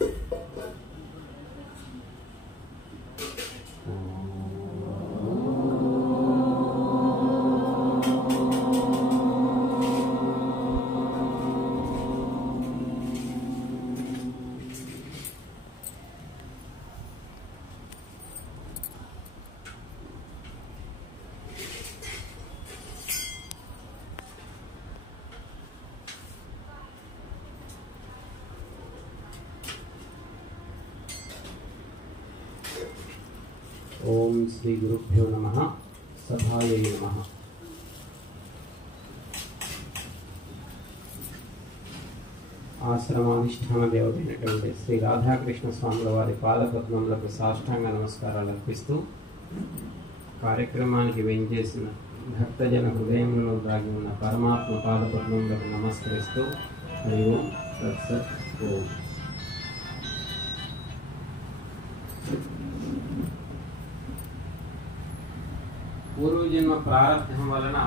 ఓం శ్రీ గురుభ్యో నమః. సభాయై నమః. ఆశ్రమాధిష్టాన దేవతైనటువంటి శ్రీ రాధాకృష్ణ స్వాముల వారి పాదపద్మములకు సాష్టాంగ నమస్కారాలు అర్పిస్తూ కార్యక్రమానికి వెంచేసిన భక్తజన హృదయంలో దాగి ఉన్న పరమాత్మ పాదపద్మములకు నమస్కరిస్తూ హరి ఓం తత్సత్ ఓం. పూర్వజన్మ ప్రారంభం వలన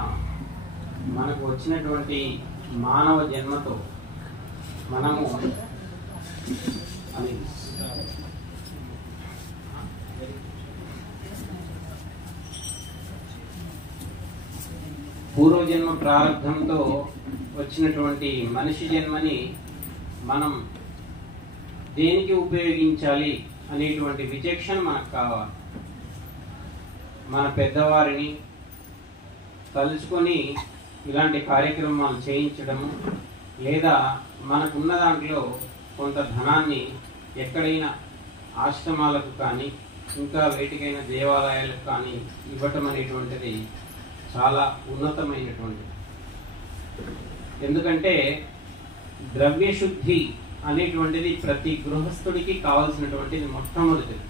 మనకు వచ్చినటువంటి మానవ జన్మతో మనము పూర్వజన్మ ప్రారంభంతో వచ్చినటువంటి మనిషి జన్మని మనం దేనికి ఉపయోగించాలి అనేటువంటి విచక్షణ మనకు కావాలి. మన పెద్దవారిని తలుచుకొని ఇలాంటి కార్యక్రమాలు చేయించడము, లేదా మనకున్న దాంట్లో కొంత ధనాన్ని ఎక్కడైనా ఆశ్రమాలకు కానీ ఇంకా వేటికైనా దేవాలయాలకు కానీ ఇవ్వటం అనేటువంటిది చాలా ఉన్నతమైనటువంటిది. ఎందుకంటే ద్రవ్యశుద్ధి అనేటువంటిది ప్రతి గృహస్థుడికి కావాల్సినటువంటిది మొట్టమొదటిది.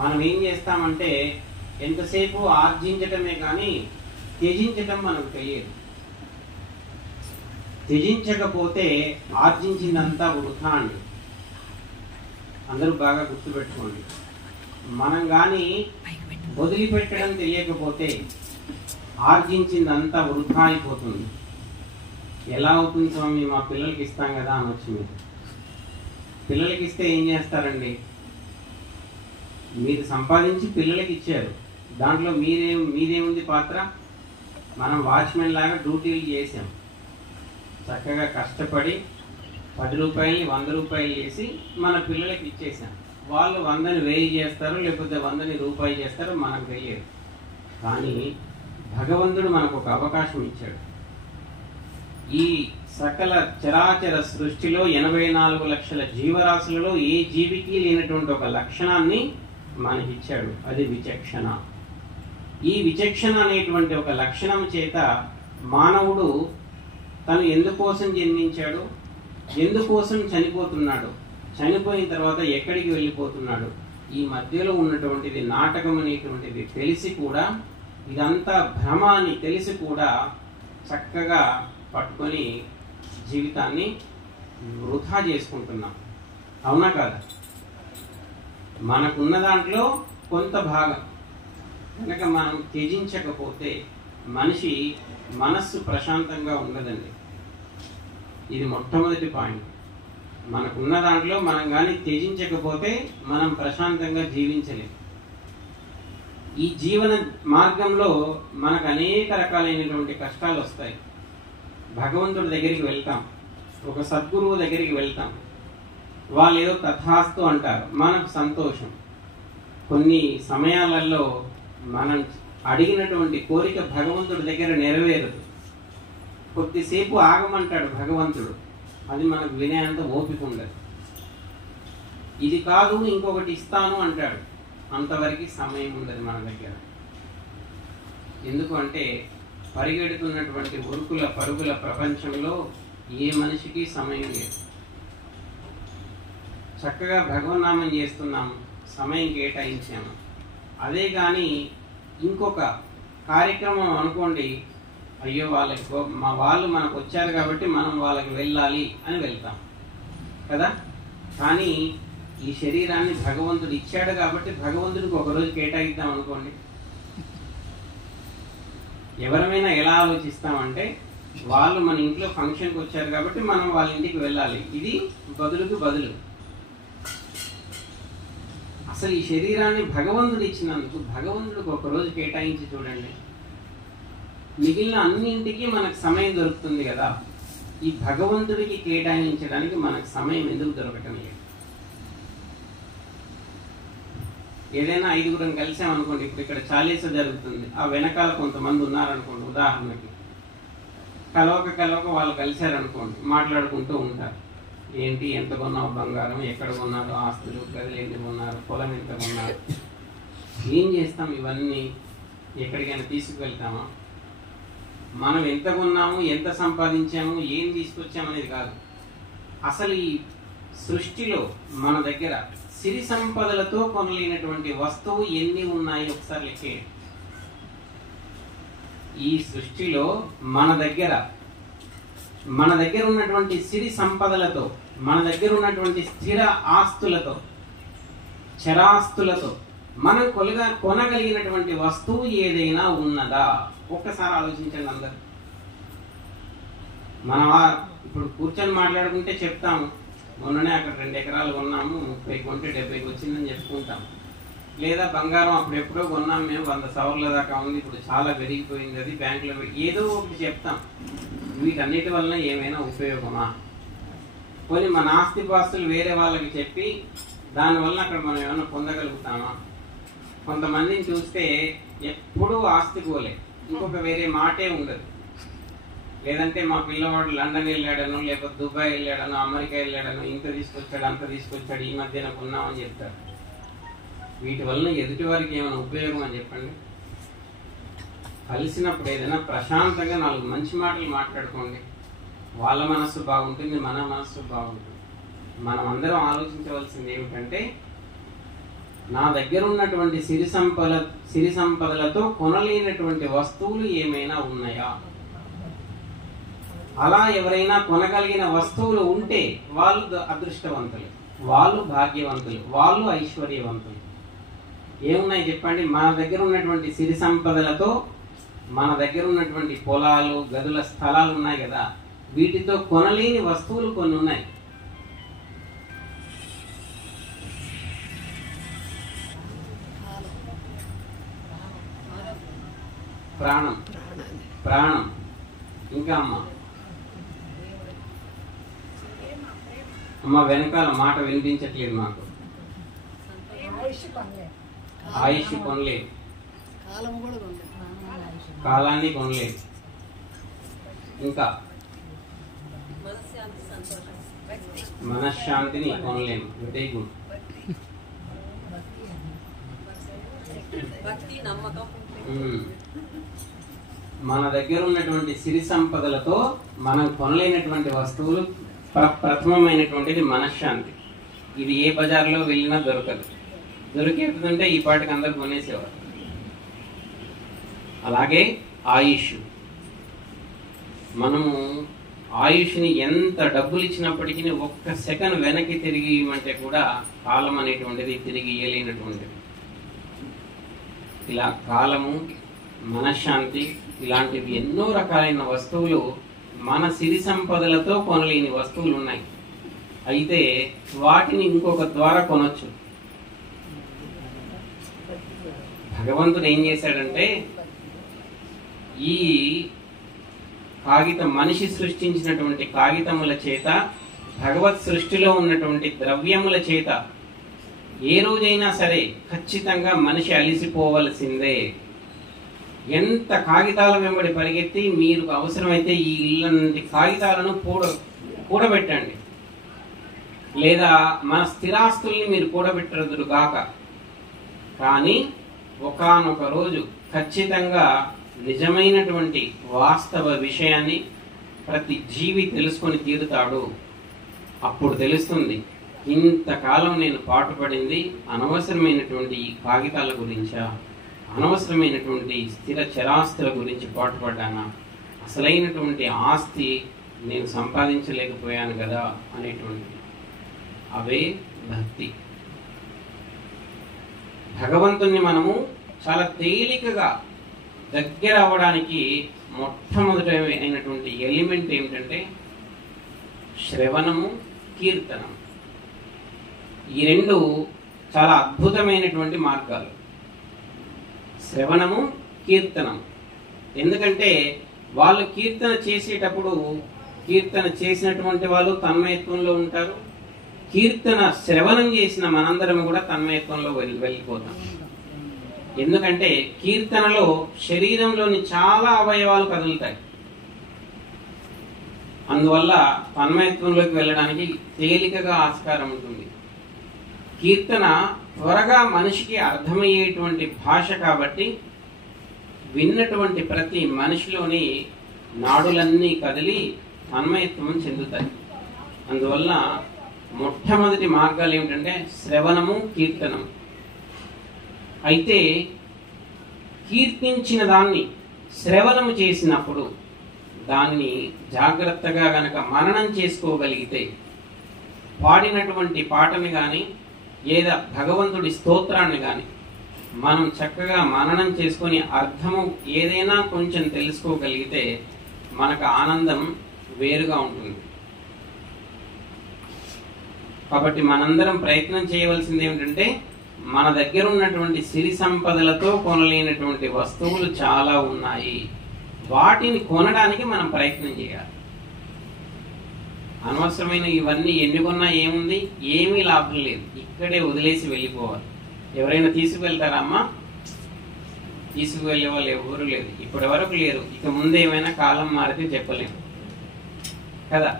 మనం ఏం చేస్తామంటే ఎంతసేపు ఆర్జించటమే కానీ త్యజించటం మనకు తెలియదు. త్యజించకపోతే ఆర్జించిందంతా వృథా అండి. అందరూ బాగా గుర్తుపెట్టుకోండి. మనం కానీ వదిలిపెట్టడం తెలియకపోతే ఆర్జించిందంతా వృథా అయిపోతుంది. ఎలా అవుతుంది స్వామి, మా పిల్లలకి ఇస్తాం కదా అనొచ్చు. మీరు పిల్లలకి ఇస్తే ఏం చేస్తారండి? మీరు సంపాదించి పిల్లలకి ఇచ్చారు, దాంట్లో మీదేముంది పాత్ర? మనం వాచ్మెన్ లాగా డ్యూటీలు చేసాం. చక్కగా కష్టపడి 10 రూపాయలని 100 రూపాయలు చేసి మన పిల్లలకి ఇచ్చేసాం. వాళ్ళు 100ని 1000 చేస్తారు, లేకపోతే 100ని రూపాయి చేస్తారు, మనకు తెలియదు. కానీ భగవంతుడు మనకు ఒక అవకాశం ఇచ్చాడు. ఈ సకల చరాచర సృష్టిలో 84 లక్షల జీవరాశులలో ఏ జీవికి లేనటువంటి ఒక లక్షణాన్ని మనకిచ్చాడు. అది విచక్షణ. ఈ విచక్షణ అనేటువంటి ఒక లక్షణం చేత మానవుడు తను ఎందుకోసం జన్మించాడు, ఎందుకోసం చనిపోతున్నాడు, చనిపోయిన తర్వాత ఎక్కడికి వెళ్ళిపోతున్నాడు, ఈ మధ్యలో ఉన్నటువంటిది నాటకం అనేటువంటిది తెలిసి కూడా, ఇదంతా భ్రమ అని తెలిసి కూడా చక్కగా పట్టుకొని జీవితాన్ని వృధా చేసుకుంటున్నాం. అవునా కాదా? మనకున్న దాంట్లో కొంత భాగం కనుక మనం త్యజించకపోతే మనిషి మనస్సు ప్రశాంతంగా ఉండదండి. ఇది మొట్టమొదటి పాయింట్. మనకున్న దాంట్లో మనం కానీ త్యజించకపోతే మనం ప్రశాంతంగా జీవించలేం. ఈ జీవన మార్గంలో మనకు అనేక రకాలైనటువంటి కష్టాలు వస్తాయి. భగవంతుడి దగ్గరికి వెళ్తాం, ఒక సద్గురువు దగ్గరికి వెళ్తాం, వాళ్ళు ఏదో తథాస్తు అంటారు, మనకు సంతోషం. కొన్ని సమయాలలో మనం అడిగినటువంటి కోరిక భగవంతుడి దగ్గర నెరవేరదు. కొద్దిసేపు ఆగమంటాడు భగవంతుడు, అది మనకు వినేంత ఓపిక ఉండదు. ఇది కాదు ఇంకొకటి ఇస్తాను అంటాడు, అంతవరకు సమయం ఉండదు మన దగ్గర. ఎందుకు అంటే పరిగెడుతున్నటువంటి ఉరుకుల పరుగుల ప్రపంచంలో ఏ మనిషికి సమయం లేదు. చక్కగా భగవన్నామం చేస్తున్నాము, సమయం కేటాయించాము. అదే కానీ ఇంకొక కార్యక్రమం అనుకోండి, అయ్యో వాళ్ళు మనకు వచ్చారు కాబట్టి మనం వాళ్ళకి వెళ్ళాలి అని వెళ్తాం కదా. కానీ ఈ శరీరాన్ని భగవంతుడు ఇచ్చాడు కాబట్టి భగవంతుడికి ఒకరోజు కేటాయిద్దాం అనుకోండి. ఎవరమైనా ఎలా ఆలోచిస్తామంటే వాళ్ళు మన ఇంట్లో ఫంక్షన్కి వచ్చారు కాబట్టి మనం వాళ్ళ ఇంటికి వెళ్ళాలి. ఇది బదులుకు బదులు. అసలు ఈ శరీరాన్ని భగవంతుడు ఇచ్చినందుకు భగవంతుడికి ఒకరోజు కేటాయించి చూడండి, మిగిలిన అన్నింటికి మనకు సమయం దొరుకుతుంది కదా, ఈ భగవంతుడికి కేటాయించడానికి మనకు సమయం ఎందుకు దొరకటం లేదు? ఏదైనా 5గురం కలిసామనుకోండి, ఇప్పుడు ఇక్కడ చాలీస జరుగుతుంది, ఆ వెనకాల కొంతమంది ఉన్నారనుకోండి, ఉదాహరణకి కలవక వాళ్ళు కలిశారనుకోండి, మాట్లాడుకుంటూ ఉంటారు. ఏంటి, ఎంత కొన్నావు బంగారం, ఎక్కడ కొన్నారు, ఆస్తులు గదులు ఎన్ని కొన్నారు, పొలం ఎంత కొన్నారు. ఏం చేస్తాం? ఇవన్నీ ఎక్కడికైనా తీసుకువెళ్తామా? మనం ఎంత కొన్నాము, ఎంత సంపాదించాము, ఏం తీసుకొచ్చామనేది కాదు. అసలు ఈ సృష్టిలో మన దగ్గర సిరి సంపదలతో కొనలేనటువంటి వస్తువు ఎన్ని ఉన్నాయి ఒకసారి లెక్కేయండి. ఈ సృష్టిలో మన దగ్గర ఉన్నటువంటి సిరి సంపదలతో, మన దగ్గర ఉన్నటువంటి స్థిర ఆస్తులతో, చరాస్తులతో మనం కొనగలిగినటువంటి వస్తువు ఏదైనా ఉన్నదా? ఒక్కసారి ఆలోచించండి అందరు. మనం ఇప్పుడు కూర్చొని మాట్లాడుకుంటే చెప్తాము, మొన్ననే అక్కడ 2 ఎకరాలు కొన్నాము, 30 కొంటే 70కి వచ్చిందని చెప్పుకుంటాం. లేదా బంగారం అప్పుడెప్పుడో కొన్నాము మేము, 100 సవర్ల దాకా ఉంది, ఇప్పుడు చాలా పెరిగిపోయింది, అది బ్యాంకులో ఏదో ఒకటి చెప్తాం. వీటన్నిటి వలన ఏమైనా ఉపయోగమా? పోనీ మన ఆస్తిపాస్తులు వేరే వాళ్ళకి చెప్పి దానివల్ల అక్కడ మనం ఏమైనా పొందగలుగుతామా? కొంతమందిని చూస్తే ఎప్పుడూ ఆస్తి పోలే, ఇంకొక వేరే మాటే ఉండదు. లేదంటే మా పిల్లవాడు లండన్ వెళ్ళాడను, లేకపోతే దుబాయ్ వెళ్ళాడను, అమెరికా వెళ్ళాడను, ఇంత తీసుకొచ్చాడు, అంత తీసుకొచ్చాడు, ఈ మధ్యన కొన్నామని చెప్తారు. వీటి వలన ఎదుటి వారికి ఏమైనా ఉపయోగం అని చెప్పండి. కలిసినప్పుడు ఏదైనా ప్రశాంతంగా 4 మంచి మాటలు మాట్లాడుకోండి. వాళ్ళ మనస్సు బాగుంటుంది, మన మనస్సు బాగుంటుంది. మనం అందరం ఆలోచించవలసింది ఏమిటంటే, నా దగ్గర ఉన్నటువంటి సిరి సంపదలతో కొనలేనటువంటి వస్తువులు ఏమైనా ఉన్నాయా? అలా ఎవరైనా కొనగలిగిన వస్తువులు ఉంటే వాళ్ళు అదృష్టవంతులు, వాళ్ళు భాగ్యవంతులు, వాళ్ళు ఐశ్వర్యవంతులు. ఏమున్నాయి చెప్పండి? మన దగ్గర ఉన్నటువంటి సిరి సంపదలతో, మన దగ్గర ఉన్నటువంటి పొలాలు, గదుల స్థలాలు ఉన్నాయి కదా, వీటితో కొనలేని వస్తువులు కొన్ని ఉన్నాయి. ప్రాణం ఇంకా అమ్మ వెనకాల మాట వినిపించట్లేదు మాకు. ఆయుష్ కొనలేదు, కాలాన్ని కొనలేదు, ఇంకా మనశ్శాంతిని కొనలేము. Very good. మన దగ్గర ఉన్నటువంటి సిరి సంపదలతో మనం కొనలేనటువంటి వస్తువులు ప్రథమమైనటువంటిది మనశ్శాంతి. ఇది ఏ బజార్లో వెళ్ళినా దొరకదు. దొరికేటుంటే ఈ పాటికి అందరు కొనేసేవారు. అలాగే ఆయుష్. మనము ఆయుష్ని ఎంత డబ్బులు ఇచ్చినప్పటికీ 1 సెకండ్ వెనక్కి తిరిగి ఇవ్వమంటే కూడా కాలం అనేటువంటిది తిరిగి ఇయ్యలేనటువంటిది. ఇలా కాలము, మనశ్శాంతి ఇలాంటివి ఎన్నో రకాలైన వస్తువులు మన సిరి సంపదలతో కొనలేని వస్తువులు ఉన్నాయి. అయితే వాటిని ఇంకొక ద్వారా కొనొచ్చు. భగవంతుడు ఏం చేశాడంటే, ఈ కాగితం, మనిషి సృష్టించినటువంటి కాగితముల చేత, భగవత్ సృష్టిలో ఉన్నటువంటి ద్రవ్యముల చేత ఏ రోజైనా సరే ఖచ్చితంగా మనిషి అలిసిపోవలసిందే. ఎంత కాగితాల వెంబడి పరిగెత్తి మీరు అవసరమైతే ఈ ఇల్లంటి కాగితాలను కూడబెట్టండి, లేదా మన స్థిరాస్తుల్ని మీరు కూడబెట్టరుదురు గాక. కానీ ఒకానొక రోజు ఖచ్చితంగా నిజమైనటువంటి వాస్తవ విషయాన్ని ప్రతి జీవి తెలుసుకొని తీరుతాడు. అప్పుడు తెలుస్తుంది, ఇంతకాలం నేను పాటుపడింది అనవసరమైనటువంటి ఈ కాగితాల గురించా, అనవసరమైనటువంటి స్థిర చరాస్తుల గురించి పాటుపడ్డానా, అసలైనటువంటి ఆస్తి నేను సంపాదించలేకపోయాను కదా అనేటువంటి. అవే భక్తి. భగవంతుణ్ణి మనము చాలా తేలికగా దగ్గర అవ్వడానికి మొట్టమొదటి అయినటువంటి ఎలిమెంట్ ఏమిటంటే శ్రవణము, కీర్తనం. ఈ 2 చాలా అద్భుతమైనటువంటి మార్గాలు శ్రవణము, కీర్తనం. ఎందుకంటే వాళ్ళు కీర్తన చేసేటప్పుడు కీర్తన చేసినటువంటి వాళ్ళు తన్మయత్వంలో ఉంటారు. కీర్తన శ్రవణం చేసిన మనందరం కూడా తన్మయత్వంలో వెళ్ళిపోతాం. ఎందుకంటే కీర్తనలో శరీరంలోని చాలా అవయవాలు కదులుతాయి. అందువల్ల తన్మయత్వంలోకి వెళ్ళడానికి తేలికగా ఆస్కారం ఉంటుంది. కీర్తన త్వరగా మనిషికి అర్థమయ్యేటువంటి భాష కాబట్టి విన్నటువంటి ప్రతి మనిషిలోని నాడులన్నీ కదిలి తన్మయత్వం చెందుతాయి. అందువల్ల మొట్టమొదటి మార్గాలు ఏమిటంటే శ్రవణము, కీర్తనం. అయితే కీర్తించిన దాన్ని శ్రవణము చేసినప్పుడు దాన్ని జాగ్రత్తగా గనక మననం చేసుకోగలిగితే, పాడినటువంటి పాటని కానీ లేదా భగవంతుడి స్తోత్రాన్ని కానీ మనం చక్కగా మననం చేసుకొని అర్థము ఏదైనా కొంచెం తెలుసుకోగలిగితే మనకు ఆనందం వేరుగా ఉంటుంది. కాబట్టి మనందరం ప్రయత్నం చేయవలసింది ఏమిటంటే మన దగ్గర ఉన్నటువంటి సిరి సంపదలతో కొనలేనటువంటి వస్తువులు చాలా ఉన్నాయి, వాటిని కొనడానికి మనం ప్రయత్నం చేయాలి. అనవసరమైన ఇవన్నీ ఎన్ని కొన్నా ఏముంది, ఏమీ లాభం లేదు, ఇక్కడే వదిలేసి వెళ్ళిపోవాలి. ఎవరైనా తీసుకువెళ్తారా అమ్మా? తీసుకువెళ్ళే వాళ్ళు ఎవరు లేదు, ఇప్పటి వరకు లేరు. ఇక ముందు ఏమైనా కాలం మారితే చెప్పలేము కదా.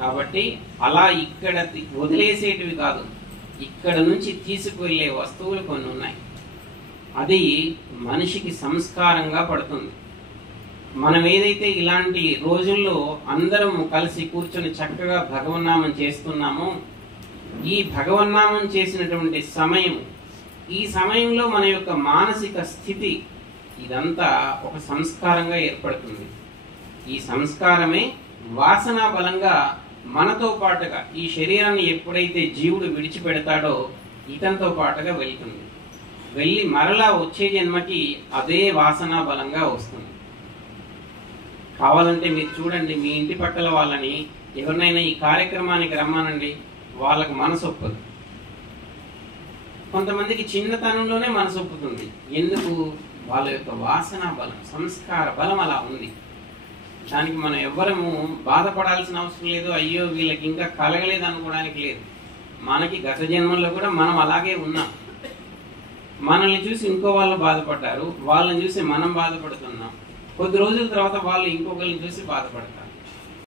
కాబట్టి అలా ఇక్కడ వదిలేసేటివి కాదు, ఇక్కడ నుంచి తీసుకువెళ్ళే వస్తువులు కొన్ని ఉన్నాయి. అది మనిషికి సంస్కారంగా పడుతుంది. మనం ఏదైతే ఇలాంటి రోజుల్లో అందరం కలిసి కూర్చొని చక్కగా భగవన్నామం చేస్తున్నామో, ఈ భగవన్నామం చేసినటువంటి సమయం, ఈ సమయంలో మన యొక్క మానసిక స్థితి ఇదంతా ఒక సంస్కారంగా ఏర్పడుతుంది. ఈ సంస్కారమే వాసనా బలంగా మనతో పాటుగా ఈ శరీరాన్ని ఎప్పుడైతే జీవుడు విడిచిపెడతాడో ఇతనితో పాటుగా వెళ్తుంది. వెళ్ళి మరలా వచ్చే జన్మకి అదే వాసనా బలంగా వస్తుంది. కావాలంటే మీరు చూడండి, మీ ఇంటి పక్కల వాళ్ళని ఎవరినైనా ఈ కార్యక్రమానికి రమ్మనండి, వాళ్ళకు మనసు ఒప్పదు. కొంతమందికి చిన్నతనంలోనే మనసు ఒప్పుతుంది. ఎందుకు? వాళ్ళ యొక్క వాసనా బలం, సంస్కార బలం అలా ఉంది. దానికి మనం ఎవ్వరము బాధపడాల్సిన అవసరం లేదు. అయ్యో వీళ్ళకి ఇంకా కలగలేదు అనుకోవడానికి లేదు. మనకి గత జన్మల్లో కూడా మనం అలాగే ఉన్నాం. మనల్ని చూసి ఇంకో వాళ్ళు బాధపడ్డారు, వాళ్ళని చూసి మనం బాధపడుతున్నాం. కొద్ది రోజుల తర్వాత వాళ్ళు ఇంకొకరిని చూసి బాధపడతారు.